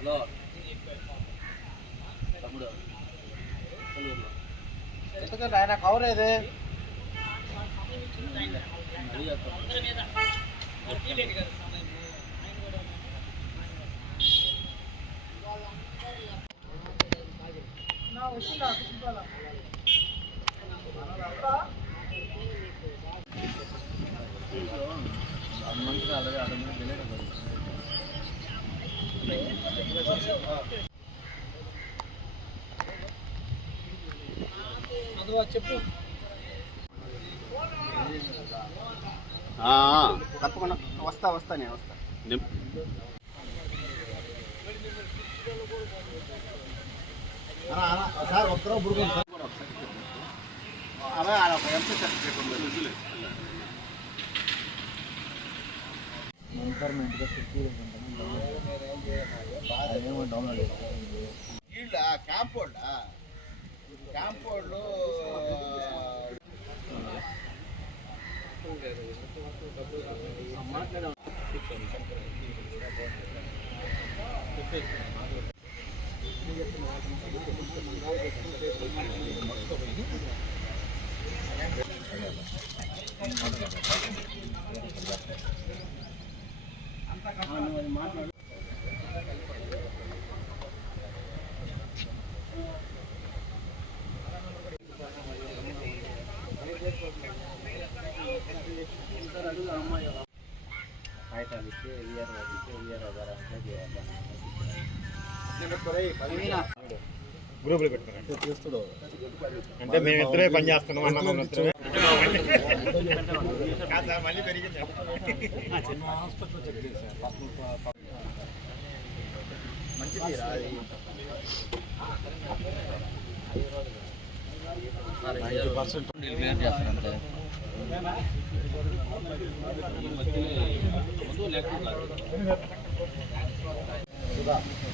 Hello తమ్ముడు ఎందుకంటే ఆయన కవర్ ఏది అడిగా తమ్ముడు. మంచిగా అలాగే అక్కడ మీద తెలియదు చెప్పు తప్పకుండా. వస్తా వస్తా నేను వస్తా. సార్ ఒక్కరో ఆడ ఒక ఎంపీ సర్టిఫికేట్ ఉంది వీళ్ళ Ini nak. గ్రూపులు అంటే మేము ఇద్దరే పని చేస్తున్నాం అన్న మళ్ళీ పెరిగింది అది. నేను క్లియర్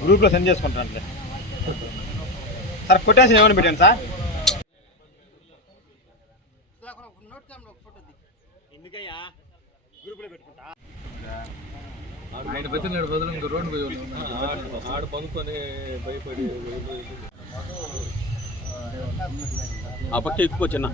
గ్రూప్లో సెండ్ చేసుకుంటాను అంటే సార్ కొట్టేసి ఏమైనా పెట్టాను సార్. ఎందుకయ్యా? గ్రూప్లో పెట్టుకుంటా? ఆయన బదులు ఇంకో రోడ్డు పోయి ఆడు పనుకొని భయపడి ఆ పక్క ఎక్కువ చిన్న.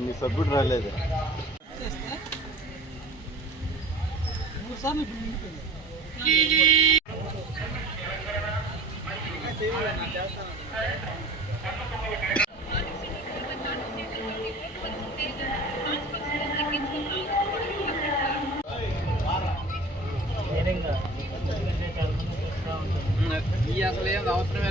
మీ సభ్యుడు రాలేదు ఈ అసలు ఏం అవసరమే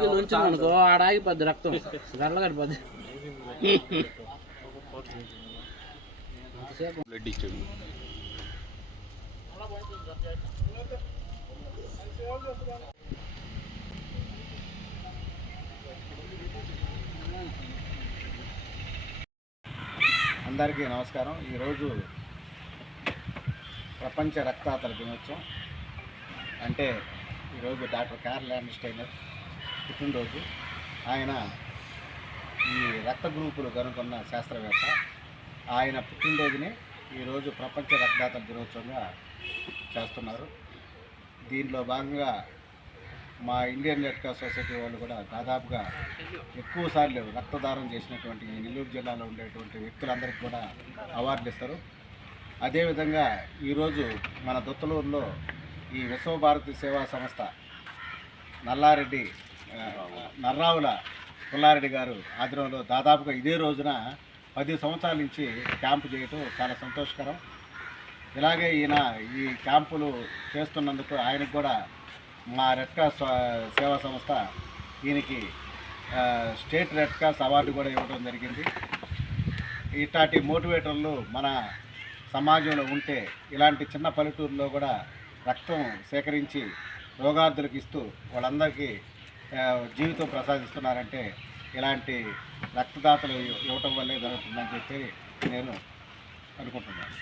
వాళ్ళకి నుంచుని అనుకో ఆడ ఆగిపోద్ది రక్తం. గర్ల కడిపోద్ది. బ్లడ్ ఇచ్చాడు అందరికీ నమస్కారం. ఈరోజు ప్రపంచ రక్తాతల దినోత్సవం. అంటే ఈరోజు డాక్టర్ కార్ల్ స్టైనర్ పుట్టినరోజు. ఆయన ఈ రక్త గ్రూపులు కనుగొన్న శాస్త్రవేత్త. ఆయన పుట్టినరోజుని ఈరోజు ప్రపంచ రక్తదాత దినోత్సవంగా చేస్తున్నారు. దీనిలో భాగంగా మా ఇండియన్ రెడ్ క్రాస్ సొసైటీ వాళ్ళు కూడా దాదాపుగా ఎక్కువ సార్లు రక్తదానం చేసినటువంటి నెల్లూరు జిల్లాలో ఉండేటువంటి వ్యక్తులందరికీ కూడా అవార్డులు ఇస్తారు. అదేవిధంగా ఈరోజు మన దొత్తలూరులో ఈ విశ్వభారతి సేవా సంస్థ నల్లారెడ్డి నర్రావుల పుల్లారెడ్డి గారు ఆధ్వర్యంలో దాదాపుగా ఇదే రోజున పది సంవత్సరాల నుంచి క్యాంపు చేయటం చాలా సంతోషకరం. ఇలాగే ఈయన ఈ క్యాంపులు చేస్తున్నందుకు ఆయనకు కూడా మా రెడ్ క్రాస్ సేవా సంస్థ ఈయనకి స్టేట్ రెడ్ క్రాస్ అవార్డు కూడా ఇవ్వడం జరిగింది. ఇట్లాంటి మోటివేటర్లు మన సమాజంలో ఉంటే ఇలాంటి చిన్న పల్లెటూరులో కూడా రక్తం సేకరించి రోగార్థులకు ఇస్తూ వాళ్ళందరికీ జీవితం ప్రసాదిస్తున్నారంటే ఇలాంటి రక్తదాతలు ఇవ్వటం వల్లే జరుగుతుందని చెప్పి నేను అనుకుంటున్నాను.